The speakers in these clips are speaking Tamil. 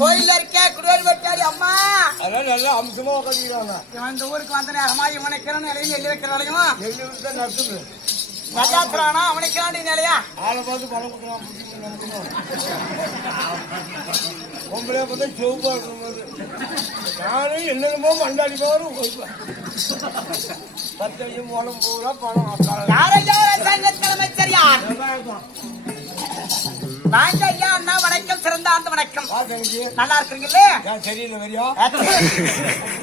கோயில்ல இருக்க குடியேறி வச்சாரி அம்மா அதெல்லாம் நல்லா அம்சமா உட்காந்துக்கிறாங்க. இந்த ஊருக்கு வந்த நேரமா இவனைக்கிறான் நிலையும் எள்ளி வைக்கிறாளையும் எள்ளி விட்டு நடத்துது நல்லாத்துறானா அவனைக்கிறாண்டி நிலையா ஆளை பார்த்து பணம் கொடுக்கலாம். பொம்பளை பார்த்தா செவப்பா இருக்கும்போது நானும் என்னென்னமோ மண்டாடி போகிறோம். பத்தையும் மூலம் பூரா பணம் தலைமைச்சர் யார் வாங்க ஐயா அண்ணா வணக்கம் சிறந்த ஆண்டு வணக்கம். நல்லா இருக்குறீங்களே? சரியில்லை வரியா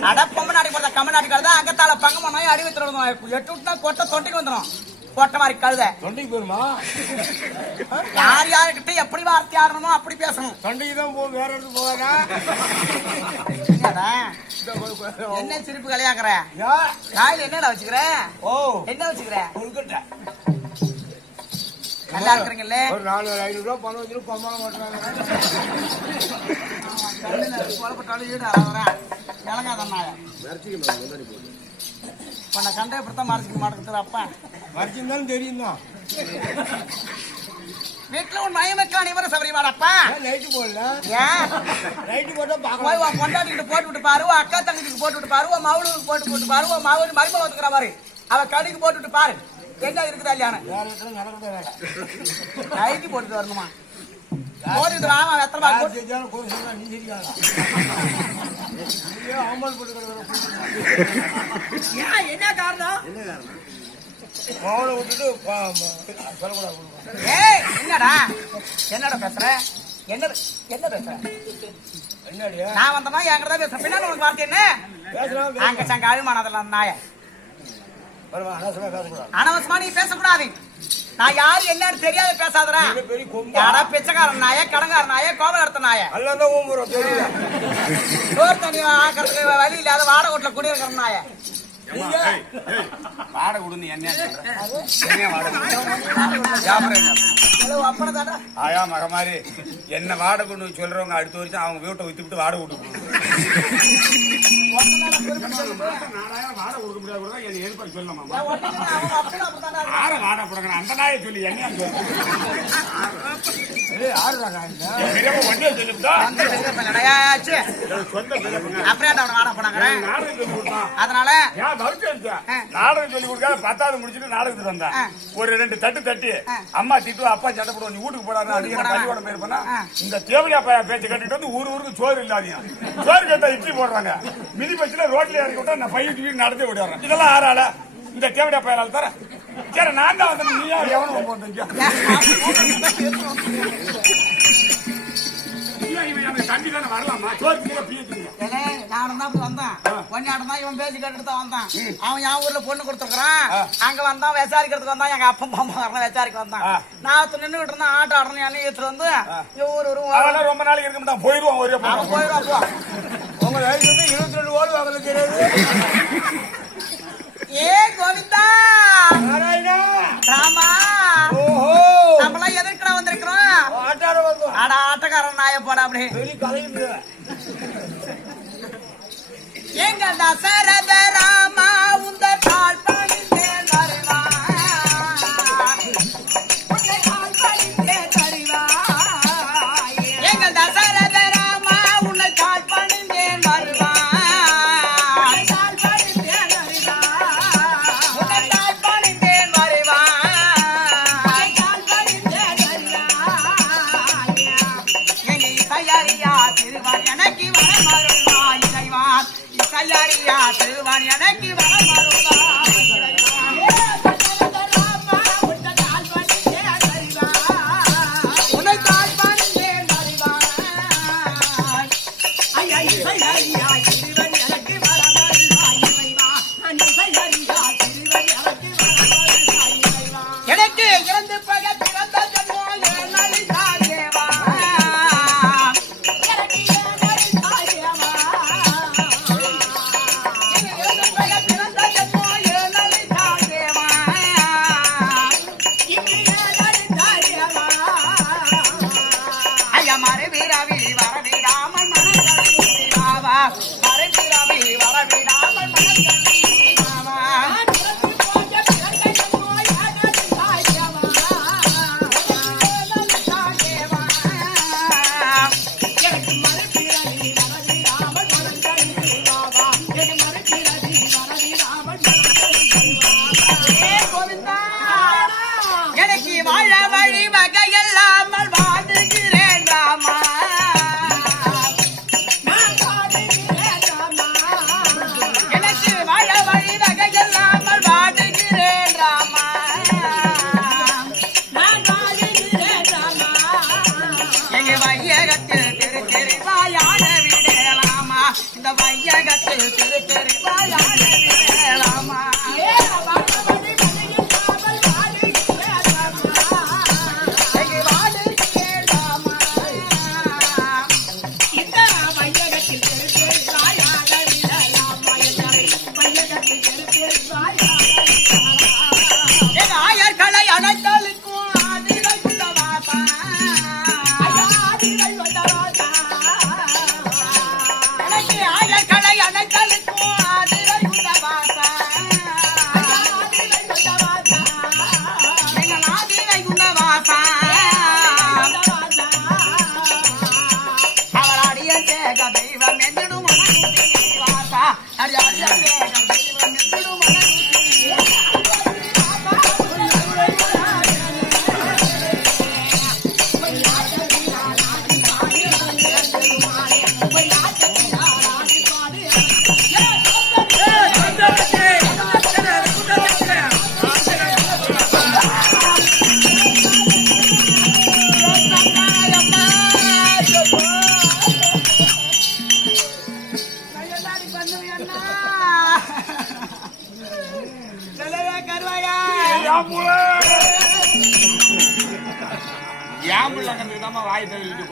அடப்பொம்ம நாடி போடுற கம்ம நாட்டுக்காரதான் அங்கத்தால பங்கம அடிவத்துல எட்டு விட்டுனா கொட்டை தொண்டைக்கு வந்துடும். கொட்டை மாதிரி கழுத தொண்டைக்கு போயிருமா? யார் யாருக்கிட்ட எப்படி வார்த்தை ஆடணுமோ அப்படி பேசணும். தொண்டைக்கு தான் போ, வேற இடத்துக்கு போவாரா? என்ன சிரிப்பு கலையாக்குற? காயில என்னடா வச்சுக்கிற? ஓ என்ன வச்சுக்கிற? நல்லா இருக்கிறீங்கல்ல? ஒரு 400-500 ரூபாய் பணம் வச்சு பம்மாளம் ஓட்டுறாங்க. உன்னை கண்டே இப்படித்தான் மறைச்சிக்க மாட்டேங்குது. அப்பா மறைச்சிருந்தாலும் தெரியும் தான். வீட்டுல உன் மயமக்கா நீ வர சபரிவாடப்பா லைட்டு போடல. ஏன் லைட்டு போட்டா பாக்க உன் பொண்டாட்டிக்கிட்ட போட்டு விட்டு பாரு, அக்கா தங்கச்சிக்கு போட்டு விட்டு பாரு, உன் மவுளுக்கு போட்டு பாரு, உன் மவுள் மருமக வந்துக்கிற மாதிரி அவ கடிக்கு போட்டு விட்டு பாரு. என்ன இருக்குதா இல்லையான கைக்கு போட்டுட்டு வரணுமா? போட்டுட்டு வாமா எத்தனை என்ன காரணம்? விட்டுட்டு ஏய் என்னடா என்னடா பேசுற? என்ன என்ன பேசுற? நான் வந்தமா என்கிட்ட பேசுறேன். பின்னாடி உனக்கு வார்த்தை என்ன? அங்க சங்க அழுமானதெல்லாம் நாய வருமா, அனாவசியமா பேசக்கூடாது. அனவசமா நீ பேசக்கூடாது. நான் யாரு என்னன்னு தெரியாத பேசாதடா. நீங்க பெரிய கொம்பா. யாரா பிச்சைக்காரன் நாய, கடங்கார நாய, கோபம் எடுத்த நாய, அல்லதான் ஊம்புறோம், தெரியல. சோறு தண்ணி ஆக்கிறதுக்கு வழி இல்லாத வாடகை வீட்டுல குடியிருக்கிற நாய. நீங்க வாடகை கொடுன்னு என்ன வாடகை ஹலோ, அப்பனதாடா. ஆயா மக மாதிரி என்ன வாடகை கொண்டு சொல்றவங்க அடுத்த வருஷம் அவங்க வீட்டை வித்துவிட்டு வாடகை விட்டு வாடகை கொடுக்க முடியாது என்ன ஏற்பாடு சொல்லலாமா ஆற வாடகை கொடுக்கணும் அந்த நாயை சொல்லி என்ன ஆடுறாங்க. வண்டியை சொல்லிவிட்டா அந்த பெரிய பையனடா, ஆச்சு. சொந்த பெரிய அப்புறம் அவனை வாடகை போனாங்கிறேன். நாடகம் சொல்லி கொடுத்தான் அதனால ஏன் வறுத்து நாடகம் சொல்லி கொடுக்காத 10வது முடிச்சுட்டு நாடகத்துக்கு வந்தேன். ஒரு 2 தட்டு தட்டி அம்மா திட்டுவா, அப்பா சட்டை போடுவோம், நீ வீட்டுக்கு போடாது அடிக்கிற பள்ளிக்கூடம் பேர் பண்ணா இந்த தேவடியா பேச்சு கட்டிட்டு வந்து ஊருக்கு சோறு இல்லாதீங்க. சோறு கேட்டா இட்லி போடுறாங்க. மிதி பஸ்ல ரோட்ல இறக்கி விட்டா நான் பையன் தூக்கி நடந்து விடுறேன். இதெல்லாம் ஆறால இந்த தேவடியா பையனால தர சரி நான் தான் வந்து நீ எவனும் போட்டீங்க தம்பி தானே வரலாமா சோறு பீச்சுங்க நானும் தான் இப்ப வந்தான். பொண்ணாட்டம் தான் இவன் பேசி கேட்டுட்டு தான் வந்தான். அவன் என் ஊர்ல பொண்ணு கொடுத்துருக்கான். அங்க வந்தான் விசாரிக்கிறதுக்கு வந்தான். எங்க அப்பா அம்மா வரலாம் விசாரிக்க வந்தான். நான் நின்றுட்டு இருந்தேன். ஆட்டம் ஆடணும் என்ன எடுத்துட்டு வந்து அதெல்லாம் ரொம்ப நாளைக்கு இருக்க மாட்டான். போயிடுவான் ஒரே அவன் போயிடுவான். போ உங்க வயசு வந்து 22 ஓடு அவங்களுக்கு தெரியாது. ஏ கோவிந்தா, நாராயணா. ராமா, ஓஹோ, நம்மளாம் எதற்குடா வந்திருக்கிறோம்? ஆட்டாட வந்தோம். ஆடா ஆட்டக்காரன் நாய போடா அப்படி. பெரிய கலையுது. எங்க தசரத ராமா உந்த தாழ் பணிந்தேன் வருவா. எங்க தசரத ராமா உன்னை தாழ் பணிந்தேன் வருவா. திருவான் எனக்கு வர உன்னை தாழ் பணிந்தேன் வருவான். எனக்கு இறந்து பக பிறந்த ஜன்மம் ஏனழிதா தேவா. எனக்கு வாழ வழி வகையல்லாமல் வாடுகிறேன் ராமா. எனக்கு வாழ வழி வகையல்லாமல் வாடுகிறேன் ராமா. எங்க வையகத்தில் திருத்தெரிவாயான விடலாமா. இந்த வையகத்தில் திருத்தெரிவாயான விடலாமா. ஆயர்களை அனைத்தலுக்கும் ஆதிகள் உள்ளவாசா. எனக்கு ஆயர்களை அனைத்தலுக்கும்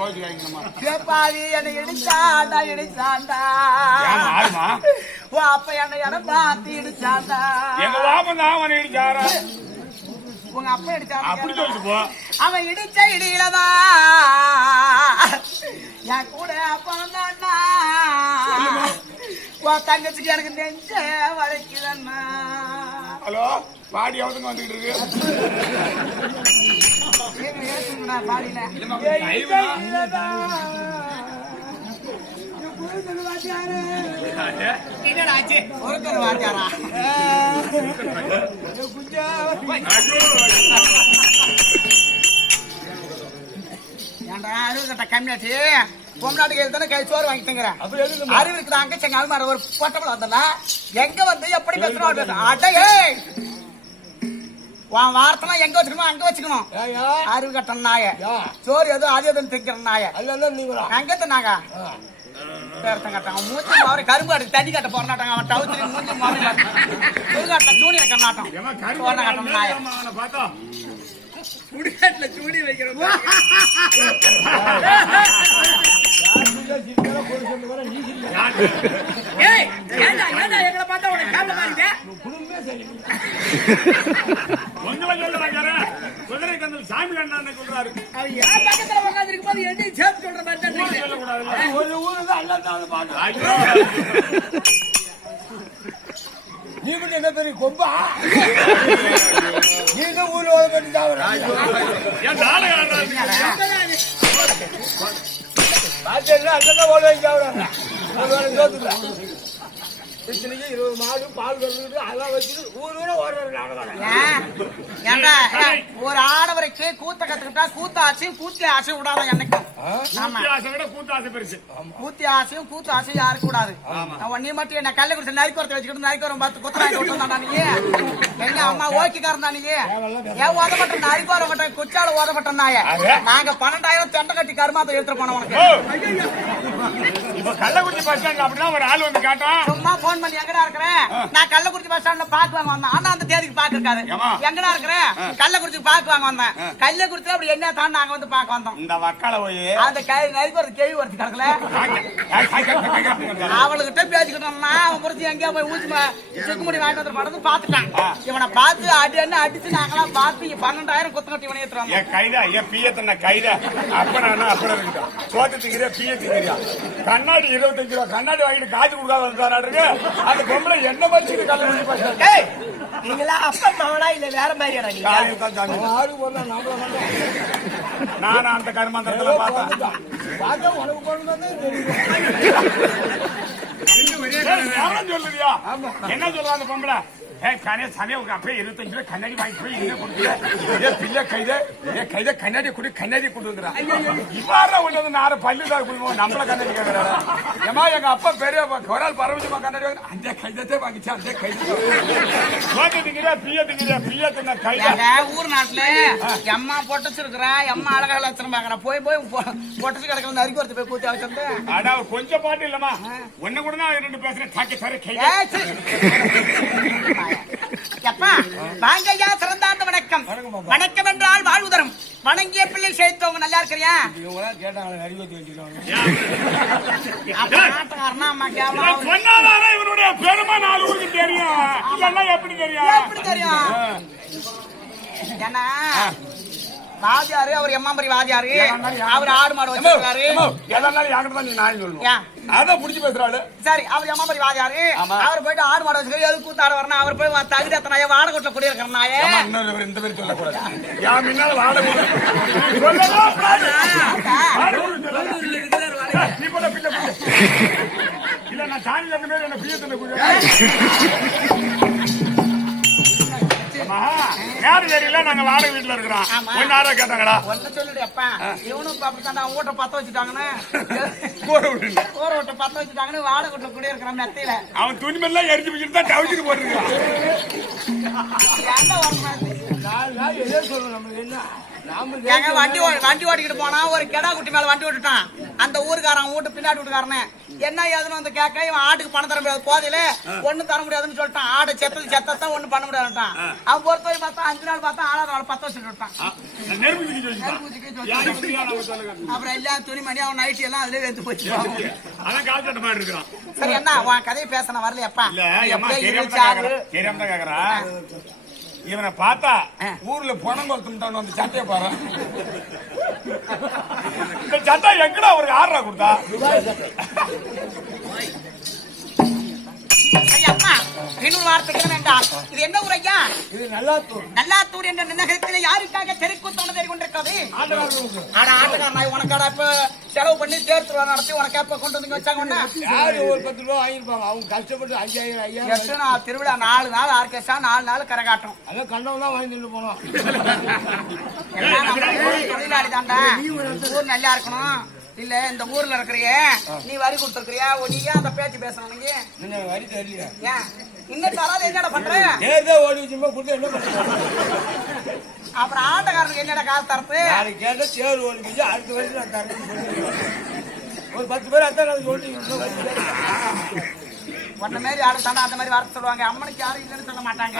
கோச்சுக்காதீங்கம்மா. கேப்பாதி என்னை இடிச்சாண்டா ஏம்மா, ஆளுமா? ஓ அப்ப என்னை இடம் பார்த்து இடிச்சாண்டா. எங்க வாப்பன் தான் அவனை இடிச்சாரா? உங்க அப்பா இடிச்சாண்டா. அப்படி சொல்லிட்டு போ. அவன் இடிச்ச இடியிலதா என் கூட பிறந்தாண்டா. உன் தங்கச்சிக்கு எனக்கு நெஞ்ச வளைக்குதண்ணா. ஹலோ, பாடி அவதுங்க வந்துகிட்டு இருக்கு. பாடின ஒருத்தர் வாத்தியாரா? ஏன்டா அறிவு கட்ட கம்மியாச்சு? பொம்நாட்டுக்கு எழுதானே கை சோறு வாங்கி தங்குறேன். அறிவு இருக்குது அங்க செங்க அலுமார ஒரு பொட்டப்பட வந்தா எங்க வந்து எப்படி பேசுறோம்? அடையே உன் வார்த்தைலாம் எங்க வச்சுக்கணும் அங்க வச்சுக்கணும். அறிவு கட்ட நாய சோறு எதுவும் அது எதுன்னு திங்கிற நாய அங்க நாங்க கட்டாங்க மூஞ்சி மாறி கரும்பு அடிச்சு தண்ணி கட்ட போறாட்டாங்க. அவன் டவுத்திரி மூஞ்சி மாறி சுடுகாட்டில் சூனிய கண்ணாட்டம் கட்டம் நாய பார்த்தா முடியாட்டுல சூடி வைக்கிறோம். எங்களை பார்த்தா உனக்கு காரணம் மாறிங்க. உங்களை சொல்றாங்க குதிரை கந்தல் சாமி அண்ணா சொல்றாரு. அவர் என் பக்கத்துல உட்காந்து இருக்கும் போது என்னையும் சேர்த்து சொல்ற மாதிரி தான் சொல்லக்கூடாது. ஒரு ஊரு தான் எல்லாம் பாத்து நீ மட்டும் என்ன பெரிய கொம்பா? நீ தான் ஊர்ல ஓட பண்ணி தான் அங்கதான் ஓட வைக்க தோத்துல 20 மாடு பால் கறந்துட்டு அதெல்லாம் வச்சுட்டு ஊரோட ஓடுற நாடகம். ஒரு ஆடவரைக்கு கூத்த கத்துக்கிட்டா கூத்தாச்சு கூத்தி ஆசை விடாத என்னைக்கும். கூத்தி ஆசையும் கூத்து ஆசையும் யாருக்கு கூடாது. நீ மட்டும் என்ன கல்ல குடிச்சு நரிக்கோரத்தை வச்சுக்கிட்டு நரிக்கோரம் பார்த்து குத்தராங்க விட்டுருந்தா நீ எங்க அம்மா ஓக்கிக்காரன் நீ ஏன் ஓதப்பட்ட நரிக்கோரம் மட்டும் குச்சால ஓதப்பட்ட நாய நாங்க 12,000 தெண்டை கட்டி கருமாத்த எடுத்துட்டு போனோம் உனக்கு. கள்ளக்குறிச்சி பஸ் ஸ்டாண்ட் அப்படின்னா ஒரு ஆள் வந்து கேட்டான். சும்மா போன் பண்ணி எங்கடா இருக்கிறேன்? நான் கள்ளக்குறிச்சி பஸ் ஸ்டாண்ட்ல பாக்குவாங்க வந்தேன். ஆனா அந்த தேதிக்கு பாக்குறாரு. எங்கடா இருக்கிறேன்? கள்ளக்குறிச்சி பாக்குவாங்க வந்தேன். கள்ளக்குறிச்சி அப்படி என்ன தான் நாங்க வந்து பாக்க வந்தோம். இந்த வக்கால போய் அந்த நரிக்கு ஒரு கேள்வி வருது கிடக்கல. அவளுக்கிட்ட பேசிக்கிட்டோம்னா அவன் புரிச்சு எங்கேயா போய் ஊசி செக்குமுடி வாங்கிட்டு வந்து படத்து பாத்துட்டான். இவனை பார்த்து அடிச்சு நாங்களாம் பார்த்து 12,000 குத்து கட்டி இவனை ஏற்றுவாங்க. என் கைதா என் பியத்தன கைதா அப்பனா அப்படி இருக்கட்டும். சோத்து திங்கிறியா பிய திங்கிறியா? கண்ணாடி 25 ரூபா கண்ணாடி வாங்கிட்டு காசு கொடுக்காத வந்துட்டாரு. அந்த பொம்பளை என்ன மதிச்சு கல்ல பண்ணி நீங்களா அப்பா மாவனா இல்ல வேற மாதிரி நானும் அந்த கருமாந்திரத்துல பார்த்தேன். உனக்கு கொண்டு சொல்லுறியா? என்ன சொல்றா அந்த பொம்பளை? அப்பே 25 ரூபாய் கண்ணாடி வாங்கிட்டு போய் என்ன கொடுக்குற பிள்ளை கைத கண்ணாடி கொடு கண்ணாடி கொண்டு வந்துடா. இவ்வாறு கொண்டு வந்து நார பள்ளிதான் கொடுப்போம். நம்மள கண்ணாடி கேட்கறாரு. ஏமா எங்க அப்பா பெரிய கொரால் பரவச்சுமா கண்ணாடி வாங்க அந்த கைதத்தை வாங்கிச்சு. அந்த கைது பிய தின்ன கைத ஊர் நாட்டுல எம்மா பொட்டச்சிருக்கிறா எம்மா அழகா லட்சணம் பாக்குறா. போய் பொட்டச்சு கிடக்க வந்து அரிக்கு போய் கூத்தி வச்சிருந்து அடா கொஞ்சம் பாட்டு இல்லமா ஒண்ணு கூட நான் 2 பேசுறேன். எப்பா வாங்கய்யா சிறந்தாந்த வணக்கம். வணக்கம் என்றால் வாழ்வுதரும். வணங்கிய பிள்ளை சேர்த்தவங்க நல்லா இருக்கிறியா? இவருடைய பெருமை 4 ஊருக்கு தெரியும். இதெல்லாம் எப்படி தெரியும்? ஏன்னா வாதியாரு அவர் எம்மாம்பரி வாதியாரு அவர் ஆடு மாடு வச்சிருக்காரு. நீ நான் சொல்லணும் அதான் புடிச்சு பேசுறாரு. சரி அவர் எம்மாம்பரி வாதியாரு அவர் போயிட்டு ஆடு மாடு வச்சிருக்காரு. எது கூத்தாடு வரணும் அவர் போய் தகுதி எத்தனாய வாடகோட்டில் குடியிருக்கிற நாயே இந்த பேர் சொல்லக்கூடாது. யா முன்னால இல்ல நான் சாணி என்ன பிய யாரு தெரியல. நாங்க வாடகை வீட்டுல இருக்கிறோம். யாரா கேட்டாங்களா? ஒன்னு சொல்லிடு அப்பா இவனும் அப்படித்தான் ஊட்ட பத்த வச்சுட்டாங்கன்னு ஊரை விட்டு பத்த வச்சுட்டாங்கன்னு வாடகை வீட்டுல குடி இருக்கிறான் மெத்தையில அவன் துணிமெல்லாம் எரிஞ்சு வச்சுட்டு தான் டவுச்சுக்கு போட்டுருக்கான். வண்டி ஓட்டிக்கிட்டு போனா ஒரு கெடா குட்டி மேல வண்டி ஓட்டுட்டான். அந்த ஊருக்காரன் வீட்டு பின்னாடி வீட்டுக்காரனே என்ன ஏதுன்னு வந்து கேட்க இவன் ஆட்டுக்கு பணம் தர முடியாது போதையில ஒண்ணு தர முடியாதுன்னு சொல்லிட்டான். ஆடு செத்தத்தான் ஒண்ணு பண்ண முடியாதுட்டான். அவன் பொறுத்த வரை பார்த்தா 5 நாள் பார்த்தா 6 நாள் 10 வருஷம் விட்டான். அப்புறம் எல்லா துணிமணி அவன் நைட்டி எல்லாம் அதுலயே வெந்து போச்சு. சரி என்ன உன் கதையை பேச வரலையப்பா? இவனை பார்த்தா ஊர்ல பணம் கொடுத்துட்டான்னு வந்து சட்டையை பாரு. இந்த சட்டை எங்கடா அவருக்கு 6 ரூபா கொடுத்தா? ஐயப்பா இன்னொரு வார்த்தைக்கு வேண்டாம். இது என்ன ஊர் ஐயா? இது நல்லாத்தூர். நல்லாத்தூர் என்ற நகரத்தில் யாருக்காக தெருக்கூத்தான தேடி கொண்டிருக்கிறது? ஆட்டக்காரனாய் உனக்காடா இப்ப செலவு பண்ணி தேர்த்து நடத்தி உனக்கு எப்ப கொண்டு வந்து வச்சாங்க? யாரு ஒரு 10 ரூபா வாங்கிருப்பாங்க. அவங்க கஷ்டப்பட்டு 5000 5000 திருவிழா 4 நாள் ஆர்கெஸ்ட்ரா 4 நாள் கரகாட்டம். அதான் கண்டவன் தான் வாங்கி நின்று போனோம். தொழிலாளி தாண்டா ஊர் நல்லா இருக்கணும். இல்ல இந்த ஊர்ல இருக்கிறிய நீ வரி கொடுத்துருக்கிறியா? நீயா அந்த பேச்சு பேசணும். நீங்க வரி தெரியல இன்னும் தராது என்னடா பண்ற? ஓடி வச்சுமா கொடுத்து என்ன பண்ற? அப்புறம் ஆட்டக்காரனுக்கு என்னடா காசு தரது? நாளைக்கு கேட்ட சேர் ஓடி போய் அடுத்த வரைக்கும் நான் தரேன். ஒரு 10 பேர் அதான் சொல்லிட்டு ஒன்ன மாதிரி யாரும் தாண்டா அந்த மாதிரி வார்த்தை சொல்லுவாங்க. அம்மனுக்கு யாரும் இல்லைன்னு சொல்ல மாட்டாங்க.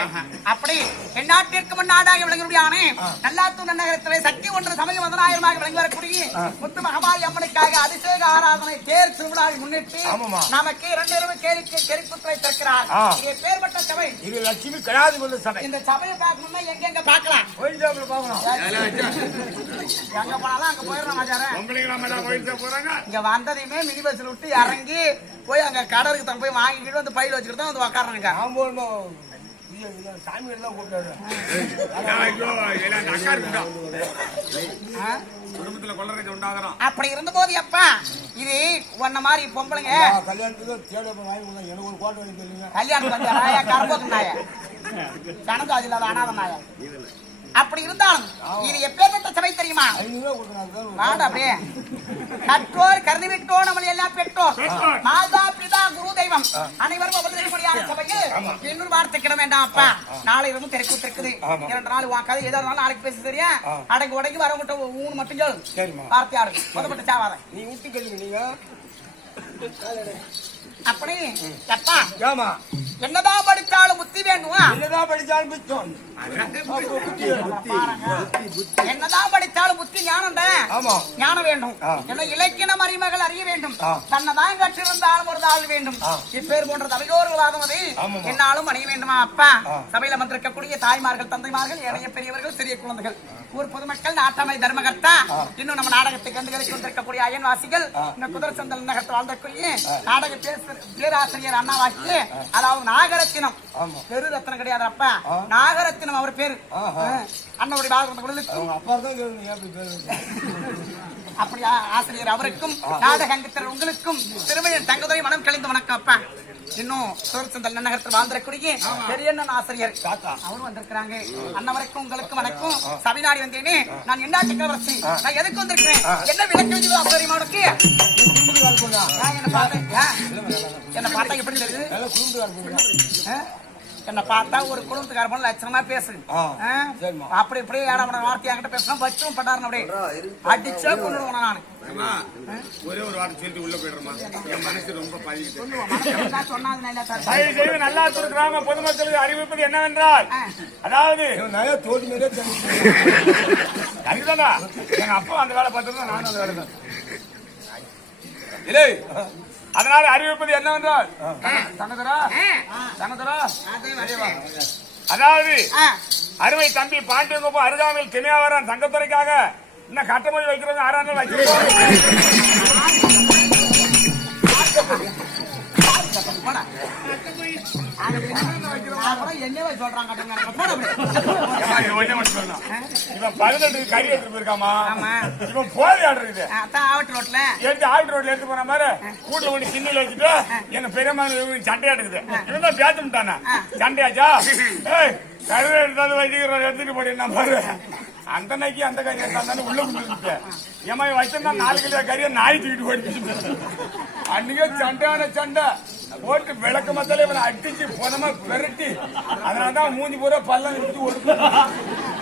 அப்படி எந்நாட்டிற்கு முன்னாடாக விளங்குடியானே நல்லாத்தூர் நகரத்திலே சக்தி ஒன்று சமயம் 1000 விளங்கி வரக்கூடிய முத்து மகமாரி அம்மனுக்காக அபிஷேக ஆராதனை தேர் திருவிழாவை முன்னிட்டு நமக்கு 2 கேரிக்குத்தரை திறக்கிறார். இது பேர்பட்ட சபை. இது லட்சுமி கலாதிபதி சபை. இந்த சபையை பார்க்கணும்னா எங்க பார்க்கலாம்? கோயில் சாப்பிட பார்க்கலாம். எங்க போனாலும் அங்க போயிடலாம் ஆச்சாரன். இங்க வந்ததையுமே மினி பஸ்ல விட்டு இறங்கி போய் அங்க கடலுக்கு தான் போய் வாங்கிட்டு வந்து பையில வச்சுக்கிட்டு தான் வந்து உக்காடுறாங்க. சாமி எல்லாம் கூப்பிட்டாரு. அப்படி இருந்த போது எப்பா இது ஒன்ன மாதிரி பொம்பளைங்க கல்யாணத்துக்கு எனக்கு ஒரு கோட்டை வாங்கி தெரியுங்க. கல்யாணம் பண்ண நாயா கரம்போக்கு நாயா கணக்கு இல்லாத அனாத நாயா. அப்படி இருந்தாலும் இது எப்பேற்பட்ட சபை தெரியுமா? நாடு அப்படியே கற்றோர் கருதி விட்டோர் நம்மளை எல்லாம் பெற்றோர் மாதா பிதா குரு தெய்வம் அனைவரும் உபதேசப்படியான சபையில் இன்னொரு வார்த்தை கிட வேண்டாம் அப்பா. நாளை இருந்து திறக்கு இருக்குது 2 நாள் உன் கதை ஏதோ நாளைக்கு பேச தெரியா? அடங்கி உடங்கி வரவங்கிட்ட ஊன் மட்டும் சொல்லு வார்த்தையாடு முதப்பட்ட சாவாத நீ விட்டு கேள்வி. நீங்க அப்படி அப்பா என்னதான் படிச்சாலும் புத்தி வேணுமா? என்னதான் படிச்சாலும் புத்தம் என்னதான் படிச்சாலும் புத்தி ஞானம் ஞானம் வேண்டும். என்ன இலக்கியம் அறிமகள் அறிய வேண்டும். தன்னதான் கற்றிருந்தாலும் ஒரு தாள் வேண்டும். இப்பேர் போன்ற தலையோர்களாகும் அதை என்னாலும் அணிய வேண்டுமா அப்பா? சபையில வந்திருக்கக்கூடிய தாய்மார்கள் தந்தைமார்கள் ஏனைய பெரியவர்கள் சிறிய குழந்தைகள் ஊர் பொதுமக்கள் நாட்டாமை தர்மகர்த்தா இன்னும் நம்ம நாடகத்தை கண்டுகளித்து வந்திருக்கக்கூடிய அயன்வாசிகள் இந்த குதிரை சந்தல் நகரத்தில் வாழ்ந்தக்கூடிய நாடக பேராசிரியர் அண்ணாவாக்கி அதாவது நாகரத்தினம் பெரு ரத்னம் கிடையாது அப்பா நாகரத்தினம் அவர் பேரு அண்ணனுடைய அப்படி ஆசிரியர் அவருக்கும் நாடக அங்கத்தினர் உங்களுக்கும் திருமணம் தங்கதுரை மனம் கழிந்து வணக்கம் அப்பா. இன்னும் சோர்சந்தல் நகரத்தில் வாழ்ந்திருக்கூடிய பெரியண்ணன் ஆசிரியர் அவரும் வந்திருக்கிறாங்க. அண்ணவருக்கும் உங்களுக்கும் வணக்கம். சபைநாடி வந்தேனே நான் என்னாட்டு கவர்ச்சி நான் எதுக்கு வந்திருக்கிறேன்? என்ன விளக்கம் ஆசிரியமா உனக்கு? என்ன பார்த்தா எப்படி தெரியுது? என்ன பார்த்தா ஒரு குடும்பத்துக்கார போல லட்சணமா பேசு. அப்படி இப்படி ஏடாம வார்த்தை என்கிட்ட பேசணும் பச்சும் பட்டாரு அப்படியே அடிச்சா கொண்டுடுவோம். நானு ஒரே ஒரு வார்த்தை சொல்லிட்டு உள்ள போயிடுறோமா? என் மனசு ரொம்ப சொன்னாங்க. நல்லாத்தூர் கிராம பொதுமக்களுக்கு அறிவிப்பது என்னவென்றால் அதாவது அதுதானா எங்க அப்பா அந்த வேலை பார்த்துருந்தா நானும் அந்த வேலை தான். இல்லை அதனால அறிவிப்பது என்னவென்றால் அதாவது அருமை தம்பி பாண்டியங்கோப்பம் அருகாமையில் திணையாவரம் தங்கத்துறைக்காக இன்னும் கட்டமொழி வைக்கிறது 6 நாள் வைக்கிறோம். இவன் 18 கறி எடுத்து போயிருக்காமா? இவன் போய் ஆடுறது ஆவட்டு ரோட்ல எடுத்து போன மாதிரி கூட்டுல ஒண்ணு கிண்ணில வச்சுட்டு எங்க பெரியம்மா சண்டை ஆடுக்குது. இவன் தான் பேத்துட்டானா சண்டையாச்சா? கருவை எடுத்தாலும் வச்சுக்கிறோம் எடுத்துட்டு போட்டு நான் பாரு அந்த நாய்க்கு அந்த கறி எடுத்தாலும் உள்ள கொடுத்துட்டு ஏமா வச்சிருந்தா 4 கிலோ கறியை நாய் தூக்கிட்டு போயிட்டு அன்னைக்கே சண்டையான சண்டை போட்டு விளக்க மத்தால இவனை அடிச்சு போனமா பெரட்டி அதனாலதான் மூஞ்சி பூரா பல்லம் எடுத்து ஒடுக்க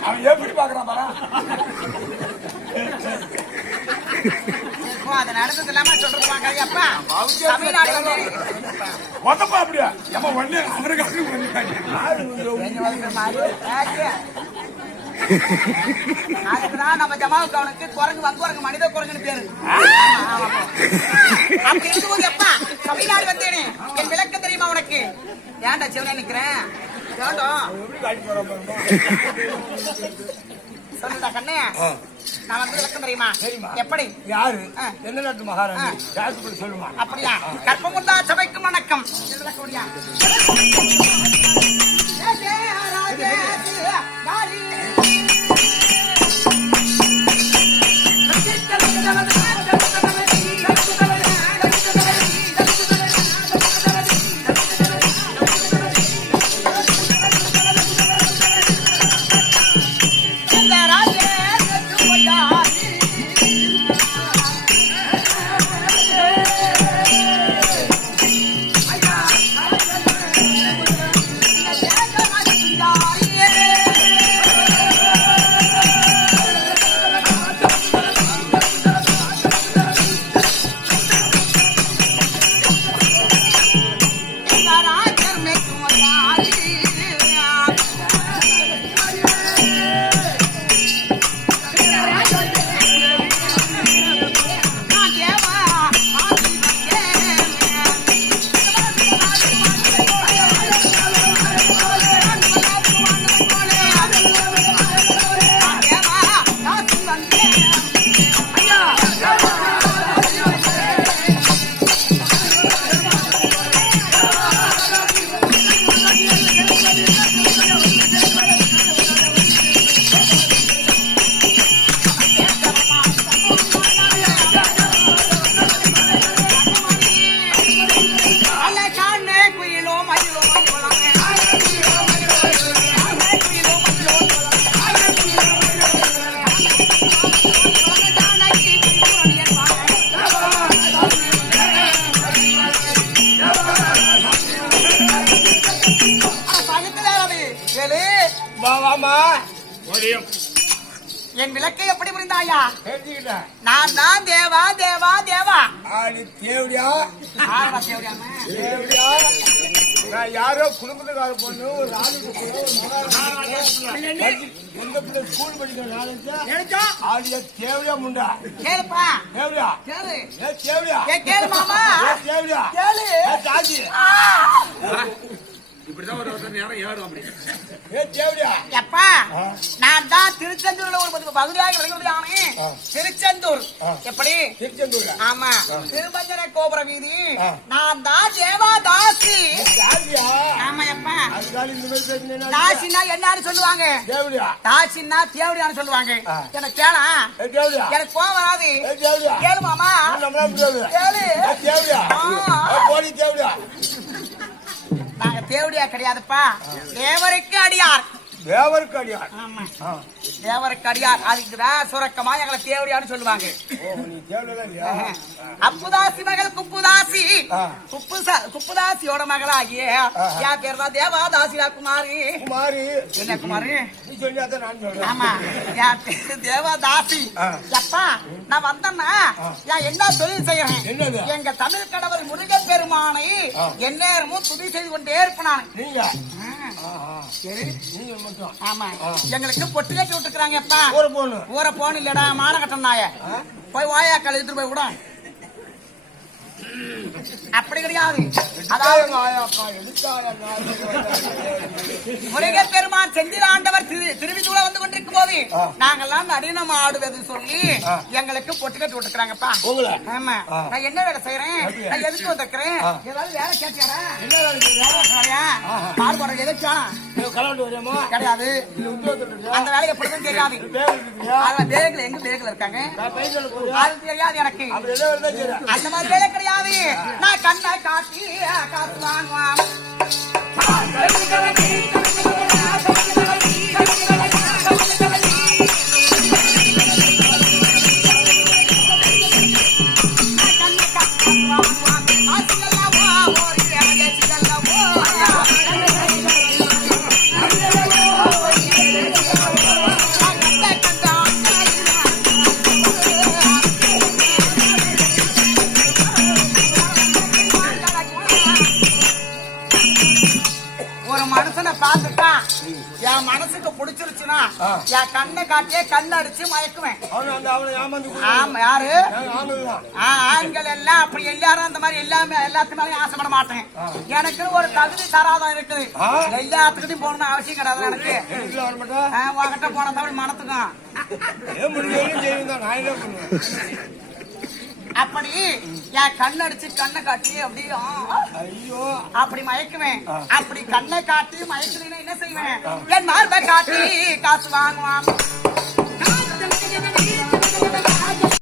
அவன் எப்படி பாக்குறான் பாரா ஓ அது நடந்தது இல்லாம சொல்றது வாங்க அப்பா தமிழ்நாடு வந்து ஒத்தப்பா அப்படியா ஏமா ஒண்ணு அவருக்கு அதுக்குதான் நம்ம ஜமாவுக்கு அவனுக்கு குரங்கு வங்குரங்கு மனித குரங்குன்னு பேரு. அப்படி இருக்கும்போது எப்பா தமிழ்நாடு வந்தேனே என் விளக்கம் தெரியுமா உனக்கு? ஏன்டா சிவனே நிக்கிறேன் சொல்லுடா கண்ணே. நான் வந்து விளக்கம் தெரியுமா? எப்படி? யாரு என்ன நாட்டு மகாராணி சொல்லுமா? அப்படியா? கற்பமுண்டா சபைக்கும் வணக்கம். என் விளக்கை எப்படி புரிந்தாயா? நான் தான் தேவா தேவா தேவா. தேவடியா தேவடியா நான் யாரோ குடும்பத்துக்கார பொண்ணு ஒரு ஸ்கூல் படிக்கிற ஆடிய தேவடியா முண்டா கேளுப்பா தேவடியா கேளு தேவடியா கேளு மாமா தேவடியா கேளு தாஜி இப்படிதான் ஒரு நேரம் ஏறும் அப்படி தேவடியா எப்பா நான் தான் திருச்செந்தூர்ல ஒரு பகுதியாக விளையாடுவானே திருச்செந்தூர். எப்படி? திருச்செந்தூர். ஆமா திருமஞ்சன கோபுர வீதி. நான் தான் தேவாதாசி. ஆமா எப்பா தாசின்னா என்னன்னு சொல்லுவாங்க? தேவடியா. தாசின்னா தேவடியான்னு சொல்லுவாங்க. எனக்கு கேளா எனக்கு கோவம் வராது. கேளு மாமா கேளு தேவடியா போடி தேவடியா. நாங்க தேவடியா கிடையாதுப்பா தேவருக்கு அடியார். தேவருக்கு அடியார். ஆமா தேவருக்கு அடியார். அதுக்குதான் சுரக்கமா எங்களை தேவடியான்னு சொல்லுவாங்க. அப்புதாசி மகள் குப்புதாசி குப்புதாசியோட மகளாகிய என் பேர் தான் தேவாதாசியா குமாரி. குமாரி என்ன குமாரி? நீ சொன்னாதான் நான் சொல்றேன். ஆமா என் பேரு தேவாதாசி. எப்பா நான் வந்தேன்னா நான் என்ன தொழில் செய்யறேன்? என்னது? எங்க தமிழ் கடவுள் முருகன் பெருமானை எந்நேரமும் துதி செய்து கொண்டே இருப்பேன். நீங்க ஆமா எங்களுக்கு பொட்டு கட்டி விட்டுருக்காங்க. ஊர போன் இல்லடா மானகட்டம் நாய போய் வாயாக்கால் எடுத்துட்டு போய் விட. அப்படி கிடையாது. முருகர் பெருமான் செந்தில் ஆண்டவர் திருவிழா வந்து கொண்டிருக்கும் போது நாங்கெல்லாம் நடினம் ஆடுவது சொல்லி எங்களுக்கு பொட்டு கட்டி விட்டுருக்காங்கப்பா. ஆமா நான் என்ன வேலை செய்யறேன்? நான் எதுக்கு வந்திருக்கிறேன்? ஏதாவது வேலை கேட்டியாரா? பாடுபாடு எதுக்கா கிடையாது. அந்த வேலை எப்படின்னு தெரியாது. பேக்ல எங்க பேக்ல இருக்காங்க அது தெரியாது எனக்கு. அந்த மாதிரி வேலை கிடையாது. நான் கண்ணை காட்டி காசு வாங்குவான். பார்த்துட்டா என் மனசுக்கு பிடிச்சிருச்சுன்னா என் கண்ணை காட்டியே கண்ணு அடிச்சு மயக்குவேன். அவனை ஏமாந்து ஆமா யாரு ஆமாம் ஆண்கள் எல்லாம் அப்படி எல்லாரும் அந்த மாதிரி எல்லாத்துக்கும் ஆசைப்பட மாட்டேன். எனக்கு ஒரு தகுதி தராதம் இருக்குது. எல்லாத்துக்கிட்டையும் போகணும்னு அவசியம் கிடையாது எனக்கு. உங்ககிட்ட போன தவிர மனத்துக்கும் அப்படி என் கண்ணடிச்சு கண்ணை காட்டி அப்படி அப்படி மயக்குவேன். அப்படி கண்ணை காட்டி மயக்குனீங்கன்னா என்ன செய்வேன்? என் மார்பை காட்டி காசு வாங்குவான்.